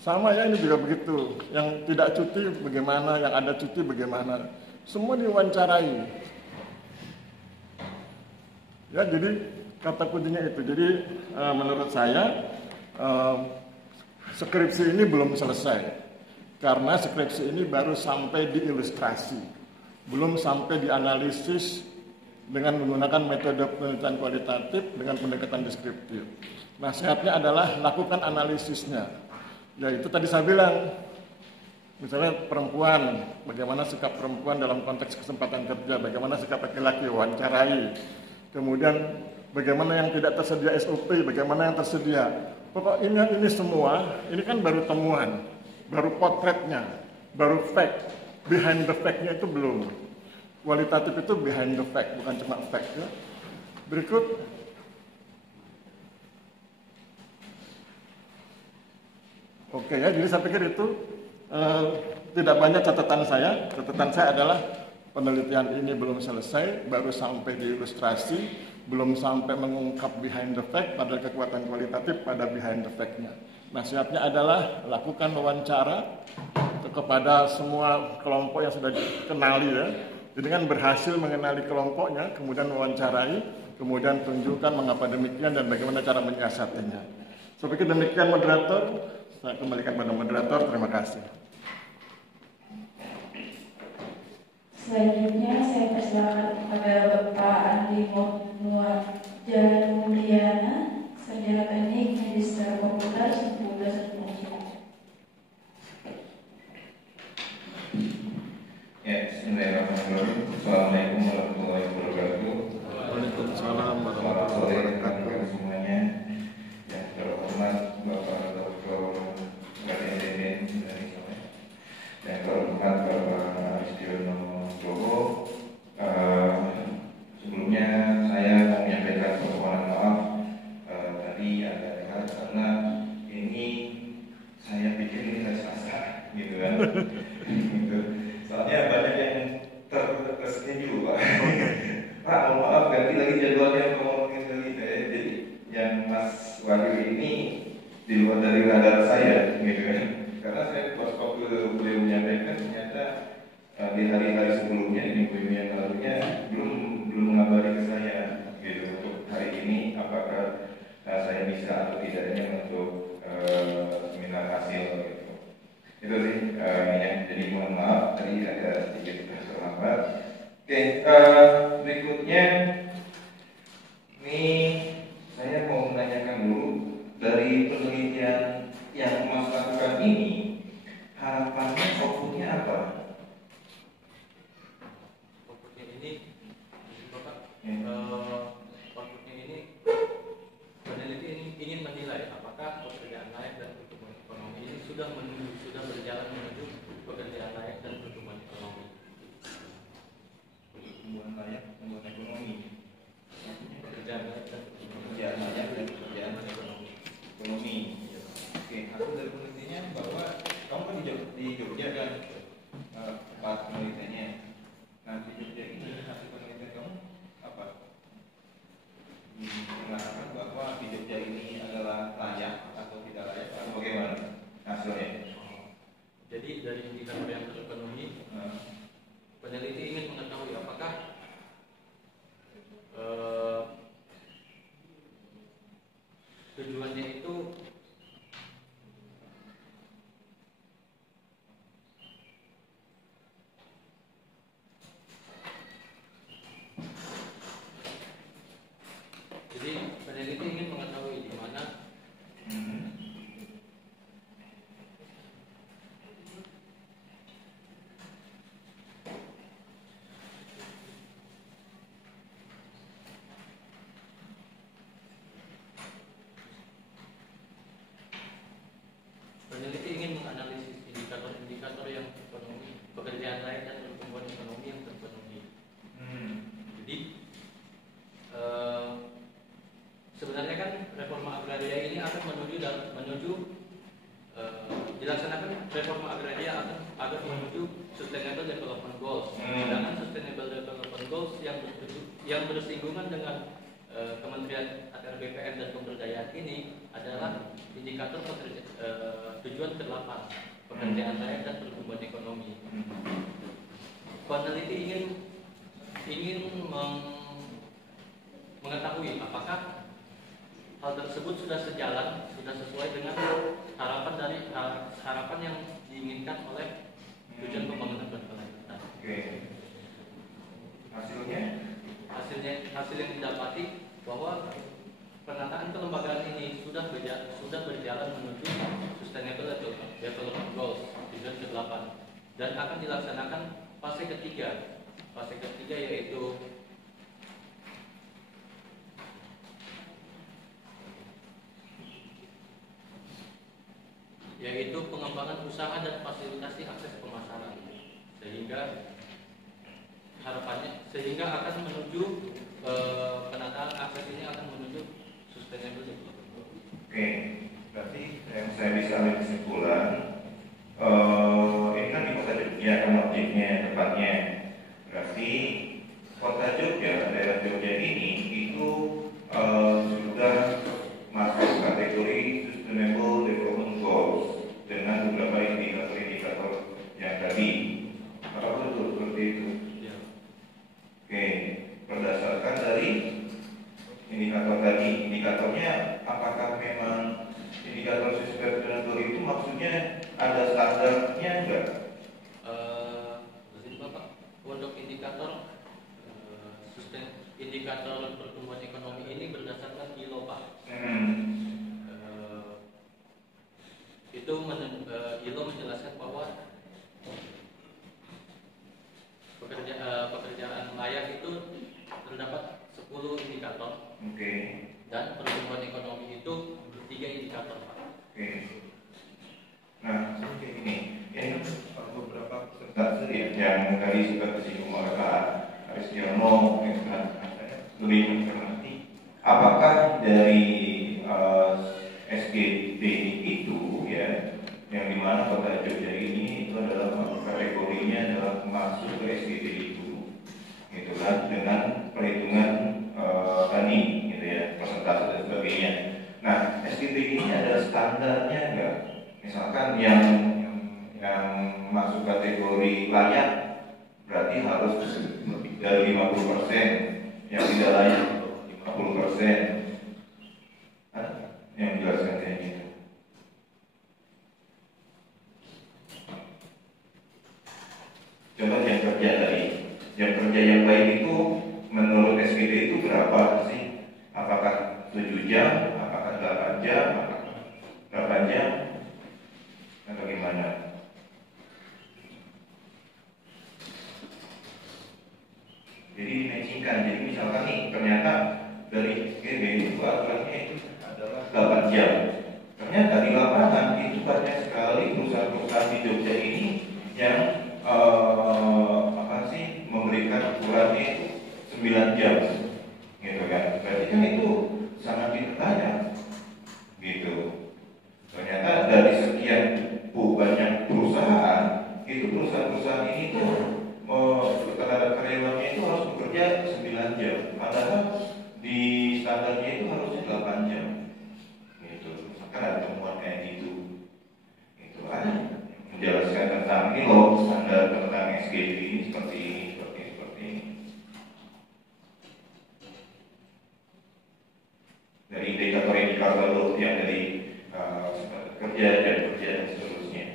Sama ya, ini juga begitu. Yang tidak cuti bagaimana, yang ada cuti bagaimana. Semua diwawancarai. Ya, jadi kata kuncinya itu. Jadi menurut saya skripsi ini belum selesai. Karena skripsi ini baru sampai di ilustrasi. Belum sampai di analisis dengan menggunakan metode penelitian kualitatif dengan pendekatan deskriptif. Nasihatnya adalah lakukan analisisnya. Ya itu tadi saya bilang, misalnya perempuan, bagaimana sikap perempuan dalam konteks kesempatan kerja, bagaimana sikap laki-laki, wawancarai. Kemudian bagaimana yang tidak tersedia SOP, bagaimana yang tersedia. Pokoknya ini semua, ini kan baru temuan, baru potretnya, baru fact. Behind the fact-nya itu belum. Kualitatif itu behind the fact, bukan cuma fact. Ya. Berikut. Oke ya, jadi saya pikir itu tidak banyak catatan saya. Catatan saya adalah penelitian ini belum selesai, baru sampai di ilustrasi, belum sampai mengungkap behind the fact, pada kekuatan kualitatif pada behind the fact-nya. Nasihatnya adalah lakukan wawancara kepada semua kelompok yang sudah dikenali ya. Jadi kan berhasil mengenali kelompoknya, kemudian wawancarai, kemudian tunjukkan mengapa demikian dan bagaimana cara menyiasatinya. Saya pikir demikian moderator. Saya kembalikan pada moderator, terima kasih. Selanjutnya saya persilakan kepada Bapak Andi Jalan Mulyana, sarjana teknik medis secara komputer, Universitas Indonesia. Ya, bismillahirrahmanirrahim. Assalamualaikum warahmatullahi wabarakatuh. Waalaikumsalam warahmatullahi wabarakatuh semuanya. Yang terhormat Bapak Dr. Gading dan terhormat Bapak Aristiono Bowo. Sebelumnya saya mau menyampaikan permohonan maaf tadi agak dekat karena ini saya pikir ini hari Selasa, gitu kan. Gitu. Soalnya banyak yang terschedule Pak. Pak, mohon maaf ganti lagi jadwalnya ngomongin kali jadi yang Mas Wahyu ini di luar dari radar saya, gitu kan. Karena saya pas waktu beliau menyampaikan ternyata di hari-hari sebelumnya, di minggu yang lalunya belum mengabari ke saya, gitu untuk hari ini apakah saya bisa atau tidaknya untuk seminar hasil, gitu. Itu sih ya. Jadi mohon maaf tadi ada sedikit terlambat. Oke, berikutnya ini saya mau menanyakan dulu dari penelitian yang Mas lakukan ini, harapannya outputnya apa? Outputnya ini, Bapak, outputnya ini peneliti ini ingin menilai apakah pekerjaan layak dan pertumbuhan ekonomi ini sudah berjalan menuju pekerjaan layak dan pertumbuhan ekonomi. Pertumbuhan layak, pertumbuhan ekonomi. Pekerjaan layak dan Pekerjaan layak dan pekerjaan ekonomi. Oke, aku dari penelitiannya bahwa kamu kan di Jogja kan tempat penelitiannya. Nah di Jogja ini hasil penelitian kamu apa? Mengatakan bahwa di Jogja ini adalah layak atau tidak layak atau bagaimana hasilnya? Jadi dari indikator yang terpenuhi, peneliti ingin mengetahui apakah tujuannya itu jadi peneliti ingin mengetahui di mana reforma agraria akan menuju Sustainable Development Goals. Sedangkan Sustainable Development Goals yang bersinggungan dengan Kementerian ATR BPN dan Pemberdayaan ini adalah indikator tujuan ke-8 pekerjaan layak dan pertumbuhan ekonomi. Peneliti ingin mengetahui apakah hal tersebut sudah sejalan, sudah sesuai dengan harapan yang diinginkan oleh tujuan pembangunan berkelanjutan. Oke. Hasil yang didapati bahwa penataan kelembagaan ini sudah berjalan menuju Sustainable Development Goals tujuan ke-8 dan akan dilaksanakan fase ketiga. Fase ketiga yaitu pengembangan usaha dan fasilitasi akses pemasaran, sehingga akan menuju penataan akses ini akan menuju Sustainable Development Goals. Oke, berarti yang saya bisa ambil kesimpulan, ini kan di Kota Jogja kan objeknya, tempatnya. Berarti Kota Jogja, daerah Jogja ini itu sudah masuk kategori Sustainable Development Goals dengan beberapa indikator-indikator yang tadi. Apakah betul seperti itu? Ya. Oke, berdasarkan dari indikator tadi, indikatornya apakah memang indikator sustainable itu maksudnya ada standarnya enggak? Bapak, untuk indikator pertumbuhan ekonomi ini berdasarkan ILO, Pak. ILO menjelaskan bahwa pekerjaan layak itu terdapat 10 indikator. Oke. Dan pertumbuhan ekonomi itu 3 indikator, Pak. Oke. Nah, seperti ini beberapa persentase yang tadi sudah disinggung oleh Pak Aristiono, lebih mencermati apakah dari SGD itu ya, yang dimana Kota Jogja ini itu adalah kategorinya adalah masuk ke SGD itu, gitu kan, dengan perhitungan tadi, gitu ya, persentase dan sebagainya. Nah, SGD ini ada standarnya enggak? Misalkan yang masuk kategori layak berarti harus lebih dari 50%, yang tidak layak 50%. Yang menjelaskan kayak gitu. Contoh jam kerja tadi, jam kerja yang baik itu menurut SGD itu berapa sih? Apakah 7 jam, apakah 8 jam, berapa jam, atau gimana? Jadi dimatchingkan, jadi misalkan nih ternyata dari SGD itu aturannya itu adalah 8 jam. Ternyata di lapangan itu banyak sekali perusahaan-perusahaan di Jogja ini yang memberikan ukurannya itu 9 jam, gitu kan? Berarti kan itu sangat dipertanya, gitu. Ternyata dari sekian banyak perusahaan, itu perusahaan-perusahaan ini tuh terhadap karyawannya itu harus bekerja 9 jam, padahal di standarnya itu harusnya 8 jam, gitu. Kan ada temuan kayak gitu, gitu kan? Menjelaskan tentang ini loh standar tentang SGD ini seperti ini. Dari indikator-indikator yang dari kerja dan seterusnya.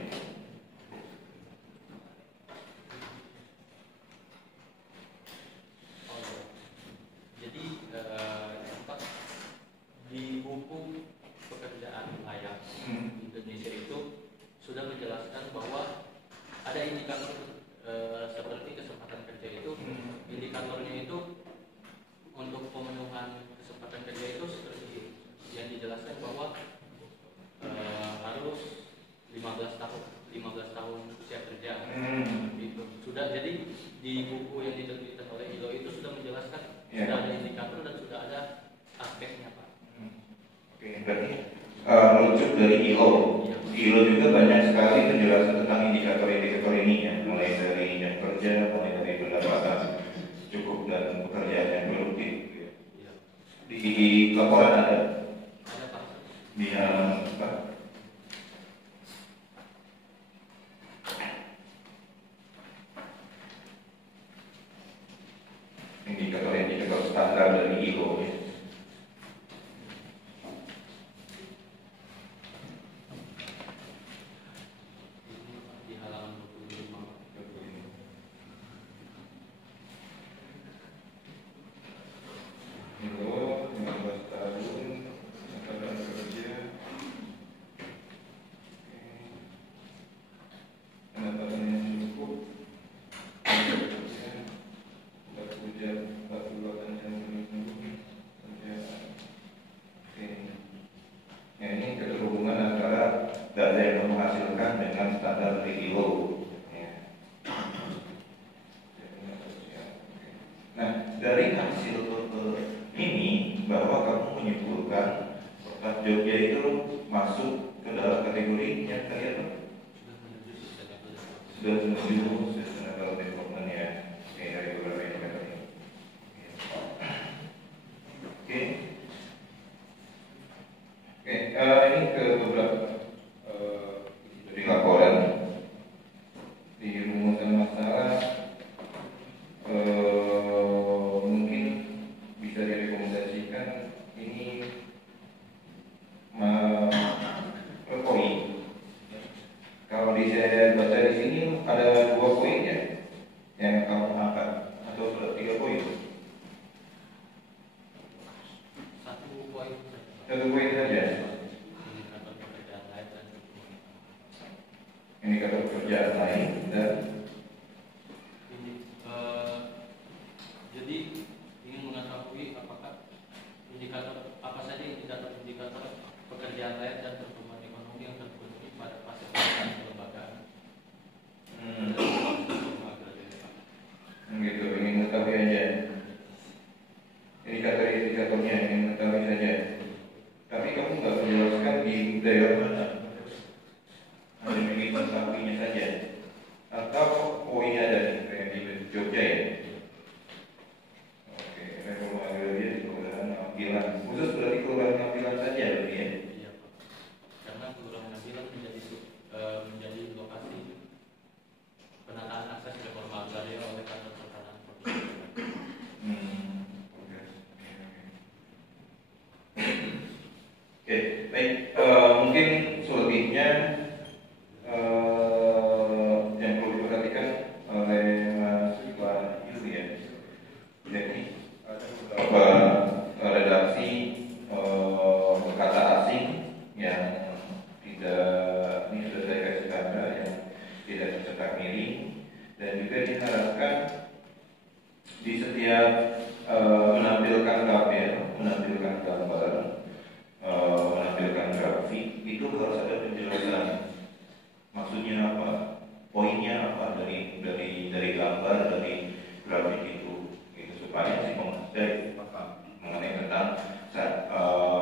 Jadi di buku pekerjaan layak Indonesia itu sudah menjelaskan bahwa ada indikator seperti kesempatan kerja itu, indikatornya itu untuk pemenuhan kesempatan kerja itu seperti yang dijelaskan bahwa harus 15 tahun usia kerja. Itu sudah, jadi di buku yang diterbitkan oleh ILO itu sudah menjelaskan, sudah ada indikator dan sudah ada aspeknya, Pak. Oke, berarti merujuk dari ILO. ILO juga banyak sekali penjelasan tentang indikator-indikator ini ya, mulai dari jam kerja, mulai dari pendapatan cukup dan pekerjaan yang produktif. Iya. Di laporan ada Ada Pak. di halaman apa? Indikator-indikator standar dari ILO ya. Di halaman 25. ILO 15 tahun angkatan kerja. Pendapatan yang cukup. Kerja 40 jam, 48 jam seminggu. Kerjaan. Oke. Ya, ini keterhubungan antara data yang kamu hasilkan dengan standar dari ILO. Ya. Nah, dari hasil ini bahwa kamu menyimpulkan Kota Jogja itu masuk ke dalam kategori yang kalian Sudah menuju sustainable. sudah menuju sustainable development ya. Oke, dari beberapa indikator ini. Oke. Oke, ini ke beberapa dari laporan di rumusan masalah mungkin bisa direkomendasikan ini per poin. Kalau saya baca di sini ada 2 poin ya yang kamu angkat atau sudah 3 poin? Satu poin saja. 1 poin saja. Indikator pekerjaan lain dan pertumbuhan. Indikator pekerjaan lain dan Ini, jadi ingin mengetahui apakah indikator apa saja indikator pekerjaan lain dan pertumbuhan ekonomi yang terpenuhi pada fase pelaksanaan kelembagaan. gitu, ingin mengetahui aja indikator-indikatornya, ingin mengetahui saja. Tapi kamu nggak menjelaskan di daerah mana, hanya ingin mengetahuinya saja. Atau poinnya ada kayak di Jogja ya. Oke, reforma agraria di Kelurahan Ngampilan. Khusus berarti Kelurahan Ngampilan saja berarti ya. Iya, Pak. Karena Kelurahan Ngampilan menjadi lokasi penataan akses reforma agraria oleh kantor pertanahan provinsi. Oke. Oke, baik. Mungkin selebihnya yang perlu diperhatikan oleh Mas Wahyu ya. Jadi ada beberapa redaksi kata asing yang tidak, ini sudah saya kasih tanda, yang tidak tercetak miring, dan juga diharapkan di setiap menampilkan tabel, menampilkan gambar, menampilkan grafik itu harus ada penjelasan maksudnya apa, poinnya apa dari gambar, dari grafik itu supaya si pemerintah paham mengenai tentang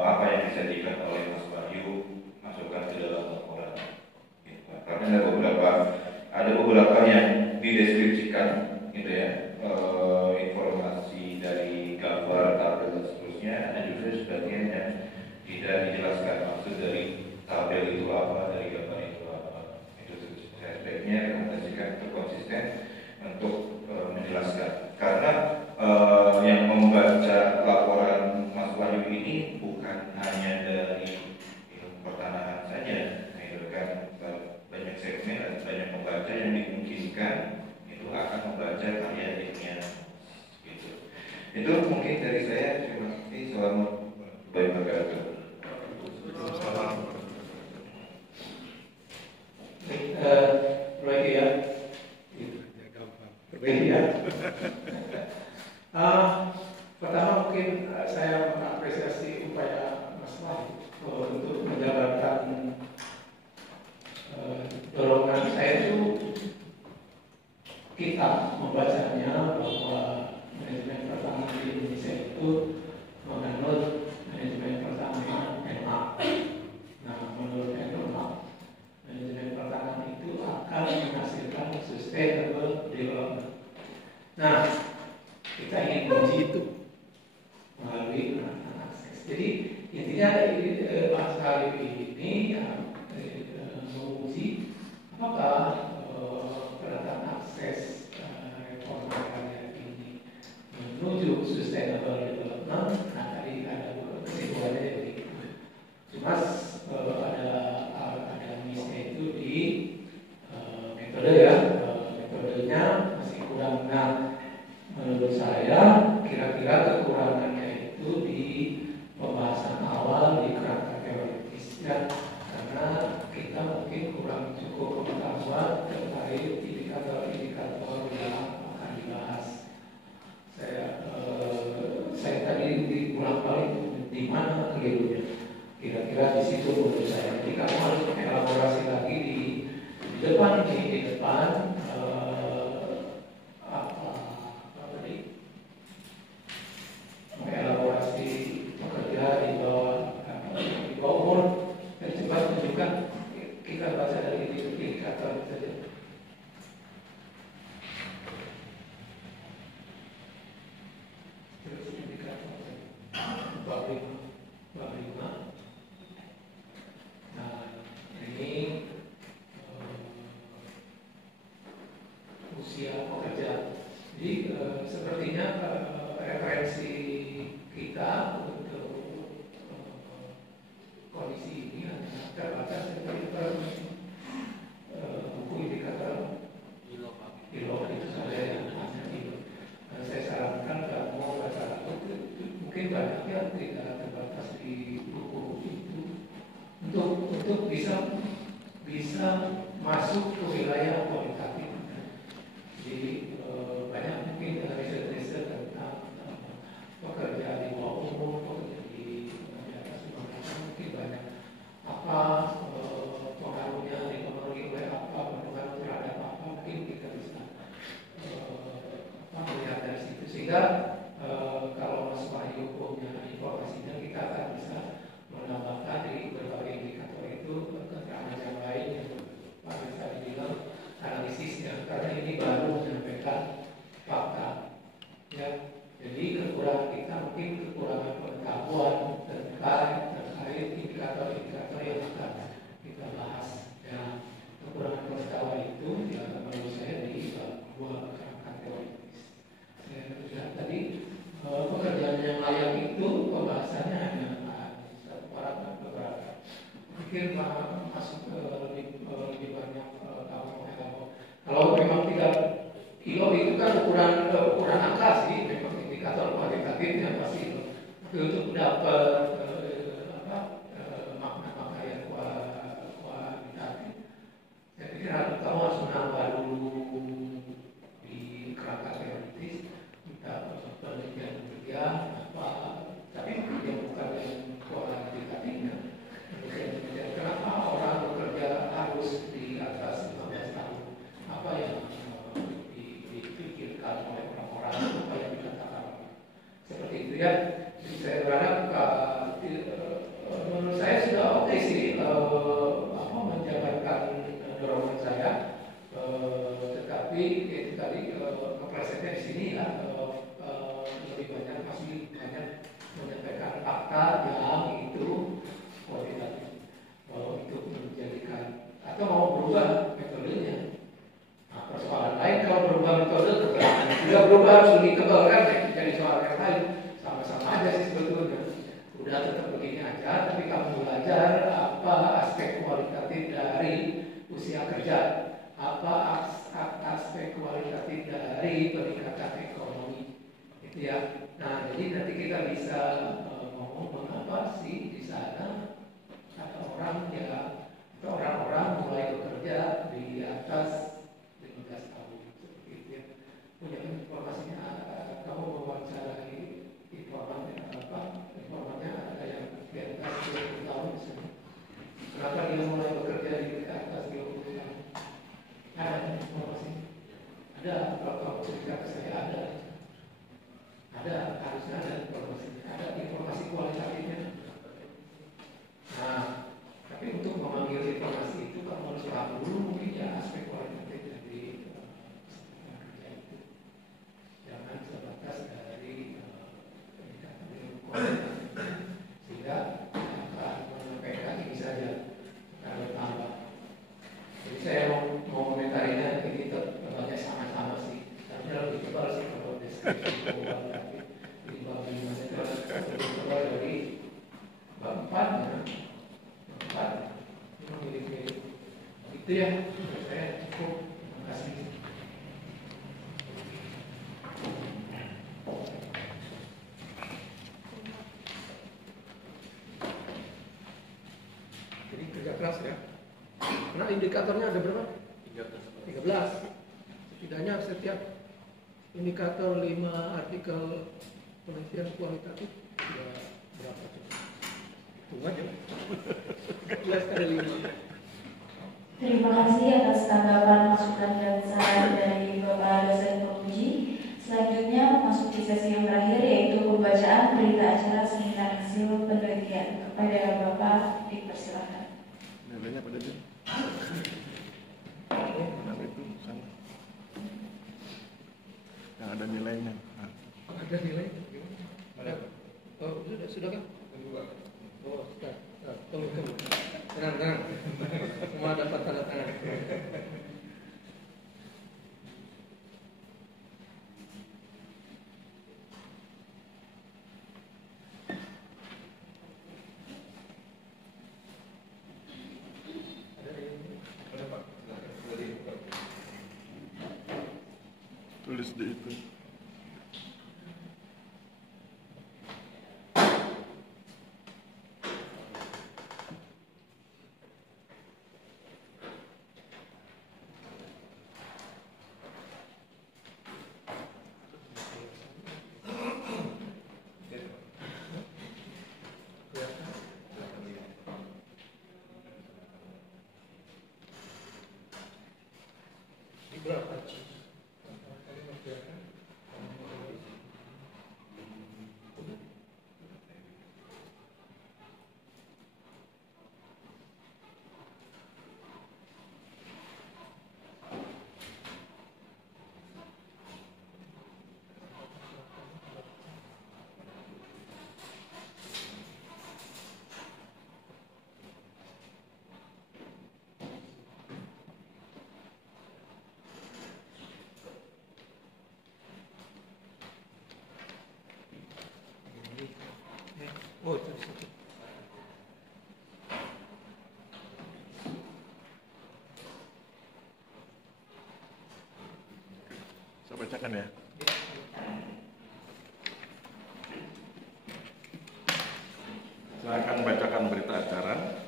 apa yang disajikan oleh Mas Wahyu masukkan ke dalam laporan. Karena ada beberapa yang dideskripsikan gitu ya, informasi dari gambar, tabel dan seterusnya. Ada juga sebagian yang tidak dijelaskan maksud dari tabel itu apa, dari gambar itu apa. Itu saya sebaiknya rekomendasikan untuk konsisten untuk menjelaskan. Karena yang membaca laporan Mas Wahyu ini bukan hanya dari ilmu pertanahan saja, itu kan banyak segmen dan banyak pembaca yang dimungkinkan itu akan membaca karya ilmiah gitu. Itu mungkin dari saya. Terima kasih. Selamat berbahagia. Perbaiki ya. Perbaiki ya. Pertama mungkin saya mengapresiasi upaya Mas Wahyu untuk menjabarkan dorongan saya itu kita membacanya bahwa manajemen pertanahan di Indonesia itu menganut manajemen pertanahan NA. Nah, menurut NA Nah, kita ingin uji itu melalui penerapan akses. Jadi intinya Mas Khalif ini menguji apakah penerapan akses reform karya ini menuju sustainable development. Nah, tadi ada kesimpulannya begitu. Cuma ada missnya itu di metode ya, metodenya masih kurang. Nah, menurut saya kira-kira kekurangannya itu di pembahasan awal di kerangka teoritis ya, karena kita mungkin kurang cukup pengetahuan terkait indikator-indikator yang akan dibahas. Saya tadi diulang-balik di mana kelirunya. Kira-kira di situ menurut saya. Jadi kamu harus elaborasi lagi di depan elaborasi pekerja di bawah umur dan coba tunjukkan kita baca dari indikator saja. Terus indikator bab 5. Nah, ini usia pekerja. Jadi sepertinya referensi kita untuk kondisi ini hanya terbatas dari buku indikator ILO itu saja yang hanya ILO. Saya sarankan kalau mau baca mungkin banyaknya tidak terbatas di buku itu untuk bisa masuk ke wilayah kualitatif. Jadi banyak mungkin riset-riset tentang pekerja di bawah umur, pekerja di atas 50 mungkin banyak. Apa pengaruhnya dipengaruhi oleh apa, berpengaruh terhadap apa, mungkin kita bisa melihat dari situ. Sehingga kalau Mas Wahyu punya informasinya, kita akan bisa menambahkan di berbagai indikator itu keterangan yang lain yang Pak tadi bilang analisisnya, karena ini baru menyampaikan fakta ya. Jadi kekurangan kita mungkin kekurangan pengetahuan terkait indikator-indikator yang akan kita bahas ya. Kekurangan pengetahuan itu ya menurut saya di dua kerangka teoritis. Saya lihat tadi pekerjaan yang layak itu pembahasannya hanya satu paragraf beberapa. Mungkin masuk lebih banyak tahu kalau memang tidak ILO itu kan ukuran angka sih, memang indikator kualitatifnya pasti ILO. Tapi untuk dapat makna-makna yang kualitatif, saya pikir kamu harus menambah dulu di kerangka teoritis, kita penelitian apa, tapi yang bukan yang kualitatifnya. Kenapa orang bekerja harus di atas 15 tahun? Apa yang dipikirkan oleh orang-orang, apa yang dikatakan seperti itu ya. Jadi saya berharap menurut saya sudah oke sih menjabarkan dorongan saya, tetapi itu tadi keplesetnya di sini ya, lebih banyak masih banyak menyampaikan fakta yang itu kualitatif. Kalau itu menjadikan atau mau berubah metodenya. Nah, persoalan lain kalau berubah metode juga berubah harus lebih tebal kan, jadi soal yang lain sama-sama aja sih sebetulnya. Udah tetap begini aja, tapi kamu belajar apa aspek kualitatif dari usia kerja, apa aspek kualitatif dari peningkatan ekonomi, itu ya. Nah, jadi nanti kita bisa ngomong mengapa sih di sana ada orang-orang mulai bekerja di atas 15 tahun seperti itu ya. Punya informasinya, kamu mewawancarai informannya ada yang di atas 20 tahun misalnya. Kenapa dia mulai bekerja di atas 20 tahun? Ada informasi? Ada, kalau kamu cerita ke saya ada, harusnya ada informasinya, ada informasi kualitatifnya. Nah, tapi untuk memanggil informasi itu saya mau komentarinya ini lembaga sama-sama sih. Karena lebih tebal sih kalau deskripsi keuangan tapi di bab 5 itu lebih tebal dari bab 4 ya. Bab 4 mirip-mirip. Itu ya, saya cukup. Terima kasih. Jadi kerja keras ya. Karena indikatornya ada berapa? 13. Setidaknya setiap indikator 5 artikel penelitian kualitatif ya berapa tuh? Tunggu aja. 13 kali 5. Terima kasih atas tanggapan, masukan dan saran dari Bapak dosen penguji. Selanjutnya memasuki sesi yang terakhir yaitu pembacaan berita acara seminar hasil penelitian. Kepada Bapak dipersilakan. Nilainya pada dia. Mana itu sana. Yang ada nilainya. Nah. Ada nilai? Ada. Oh, sudah kan? Oh, sudah. Tunggu. Tenang. Semua dapat tanda tangan. Tulis di itu. Berapa? Oh, itu di situ. Saya bacakan ya. Saya akan bacakan berita acara.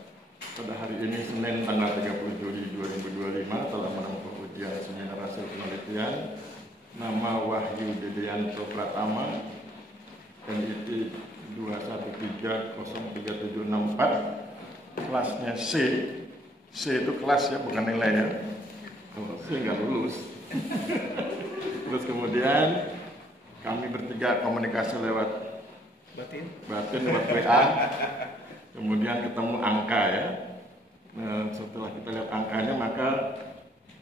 Pada hari ini Senin tanggal 30 Juli 2025 telah menempuh ujian seminar hasil penelitian. Nama Wahyu Dedeyanto Pratama, NIT 2130374, kelasnya C. C itu kelas ya, bukan nilai ya. Kalau C nggak lulus. Terus kemudian kami bertiga komunikasi lewat batin lewat WA. Kemudian ketemu angka ya. Nah, setelah kita lihat angkanya maka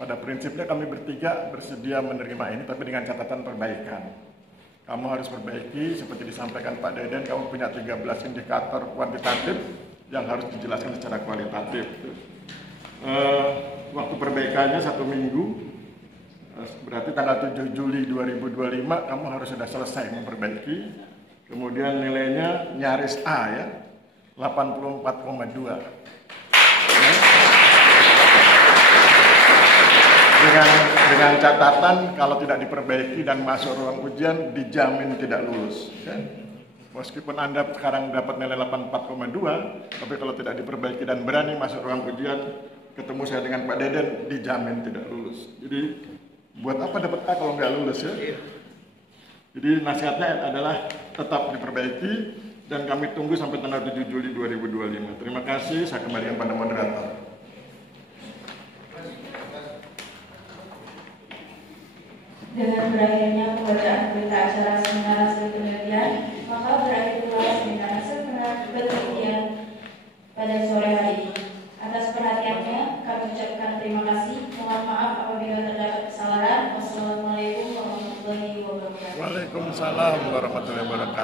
pada prinsipnya kami bertiga bersedia menerima ini, tapi dengan catatan perbaikan. Kamu harus perbaiki seperti disampaikan Pak Deden, kamu punya 13 indikator kuantitatif yang harus dijelaskan secara kualitatif. Waktu perbaikannya 1 minggu, berarti tanggal 7 Juli 2025 kamu harus sudah selesai memperbaiki. Kemudian nilainya nyaris A ya, 84,2. Dengan catatan kalau tidak diperbaiki dan masuk ruang ujian dijamin tidak lulus ya. Meskipun Anda sekarang dapat nilai 84,2, tapi kalau tidak diperbaiki dan berani masuk ruang ujian, ketemu saya dengan Pak Deden, dijamin tidak lulus. Jadi buat apa dapat A kalau nggak lulus ya? Jadi nasihatnya adalah tetap diperbaiki dan kami tunggu sampai tanggal 7 Juli 2025. Terima kasih, saya kembalikan pada moderator. Dengan berakhirnya pembacaan berita acara seminar hasil penelitian, maka berakhir pula